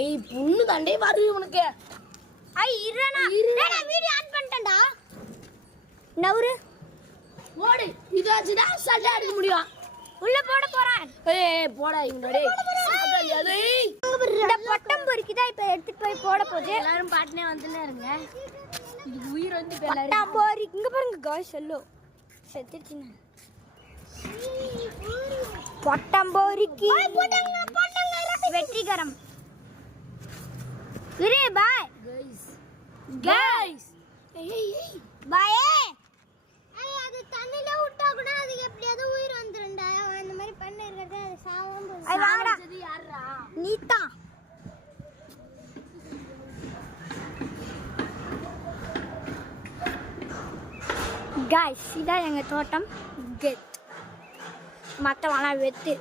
ஏய் புண்ணு தாண்டே வரு உனக்கு. ஐ இருடா. டேய் நான் வீடியோ ஆன் பண்ணிட்டேன்டா. நவுரு. ஓடு. இதாச்சுடா சட்டை எடுக்க முடியும். உள்ள போட போறேன். ஏய் போடா இங்க டேய். டேய். இந்த பொட்டம் பொறுக்கி தான் இப்ப எடுத்துட்டு போய் போட போகுது. எல்லாரும் பாட்டுனே வந்துனே இருங்க. இது உயிர் வந்து பொட்டம் பொறுக்கி இங்க பாருங்க गाइस எல்லோ. செத்துச்சுங்க. பொட்டம் பொறுக்கி. போடுங்க வெற்றிகரம். இரு பாய். गाइस ஏய் பாய். அது தண்ணில விட்டா கூட அது எப்படியாவது உயிர் வந்துரும்டா. அந்த மாதிரி பண்ண இருக்கறது அது சாவும் போது. ஐ வாடா. யாரா? நீதா. गाइस இதான் எங்க தோட்டம். கெட். மத்தவனா வெத்து.